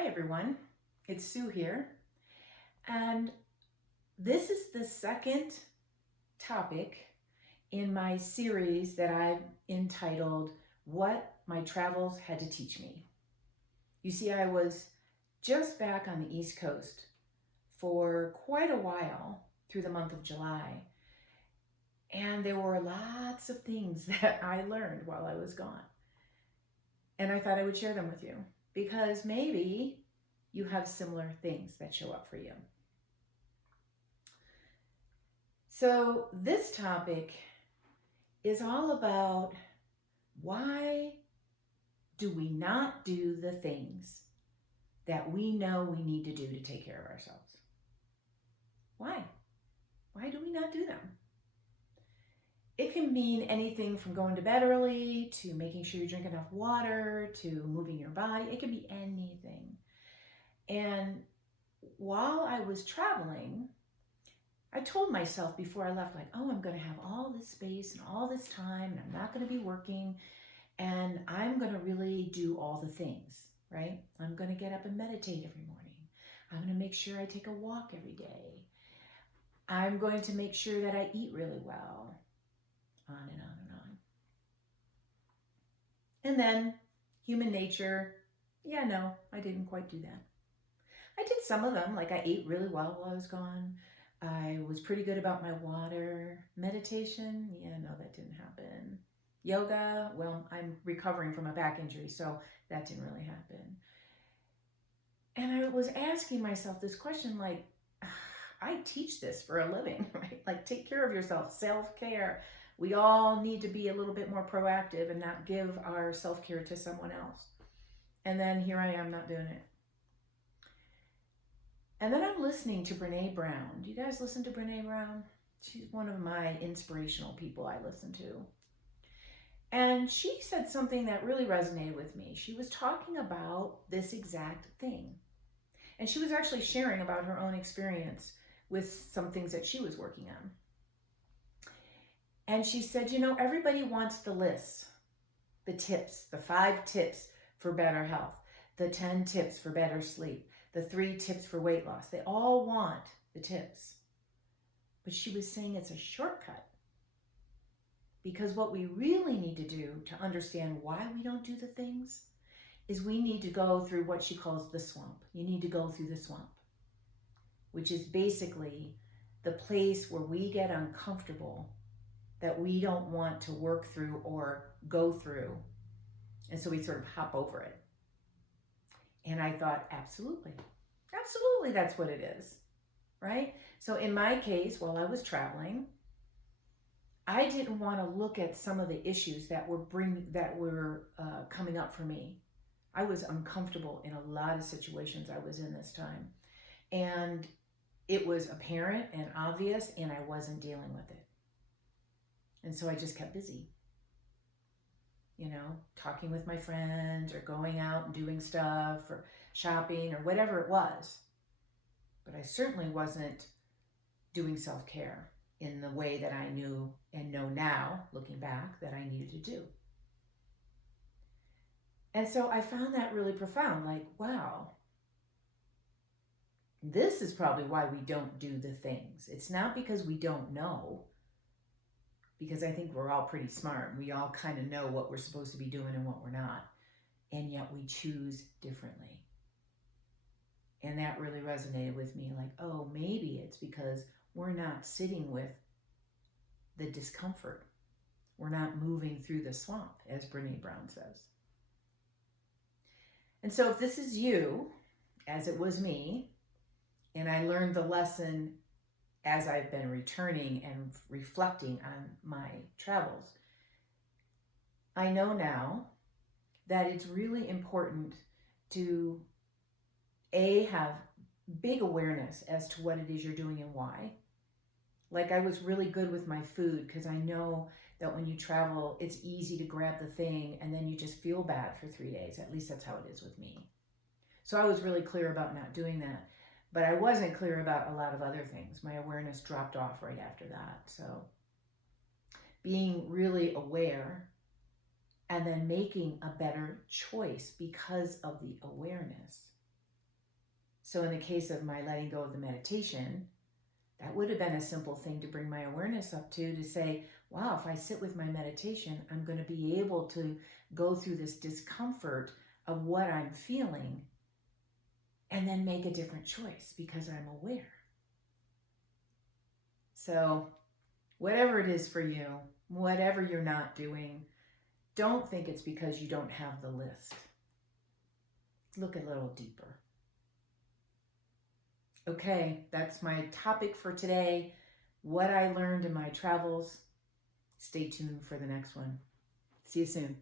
Hi everyone, it's Sue here, and this is the second topic in my series that I've entitled What My Travels Had to Teach Me. You see, I was just back on the East Coast for quite a while through the month of July, and there were lots of things that I learned while I was gone. And I thought I would share them with you because maybe you have similar things that show up for you. So this topic is all about why do we not do the things that we know we need to do to take care of ourselves? Why? Why do we not do them? It can mean anything from going to bed early to making sure you drink enough water to moving your body. It can be anything. And while I was traveling, I told myself before I left, like, oh, I'm going to have all this space and all this time, and I'm not going to be working, and I'm going to really do all the things, right? I'm going to get up and meditate every morning. I'm going to make sure I take a walk every day. I'm going to make sure that I eat really well, on and on and on. And then human nature, yeah, no, I didn't quite do that. I did some of them, like I ate really well while I was gone. I was pretty good about my water. Meditation, yeah, no, that didn't happen. Yoga, well, I'm recovering from a back injury, so that didn't really happen. And I was asking myself this question, like, I teach this for a living, right? Like, take care of yourself, self-care. We all need to be a little bit more proactive and not give our self-care to someone else. And then here I am not doing it. And then I'm listening to Brene Brown. Do you guys listen to Brene Brown? She's one of my inspirational people I listen to. And she said something that really resonated with me. She was talking about this exact thing. And she was actually sharing about her own experience with some things that she was working on. And she said, everybody wants the lists, the tips, the 5 tips for better health, the 10 tips for better sleep, the 3 tips for weight loss. They all want the tips. But she was saying it's a shortcut. Because what we really need to do to understand why we don't do the things is we need to go through what she calls the swamp. You need to go through the swamp, which is basically the place where we get uncomfortable that we don't want to work through or go through. And so we sort of hop over it. And I thought, absolutely, that's what it is, right? So in my case, while I was traveling, I didn't want to look at some of the issues that were coming up for me. I was uncomfortable in a lot of situations I was in this time. And it was apparent and obvious, and I wasn't dealing with it. And so I just kept busy. Talking with my friends or going out and doing stuff or shopping or whatever it was. But I certainly wasn't doing self-care in the way that I knew and know now, looking back, that I needed to do. And so I found that really profound, like, wow, this is probably why we don't do the things. It's not because we don't know, because I think we're all pretty smart. We all kind of know what we're supposed to be doing and what we're not. And yet we choose differently. And that really resonated with me. Like, oh, maybe it's because we're not sitting with the discomfort. We're not moving through the swamp, as Brene Brown says. And so if this is you, as it was me, and I learned the lesson as I've been returning and reflecting on my travels, I know now that it's really important to have big awareness as to what it is you're doing and why. Like, I was really good with my food because I know that when you travel, it's easy to grab the thing and then you just feel bad for 3 days. At least that's how it is with me. So I was really clear about not doing that. But I wasn't clear about a lot of other things. My awareness dropped off right after that. So being really aware and then making a better choice because of the awareness So in the case of my letting go of the meditation, that would have been a simple thing to bring my awareness up to say, wow, if I sit with my meditation, I'm going to be able to go through this discomfort of what I'm feeling and then make a different choice because I'm aware. So whatever it is for you, whatever you're not doing, don't think it's because you don't have the list. Look a little deeper. Okay, that's my topic for today. What I learned in my travels. Stay tuned for the next one. See you soon.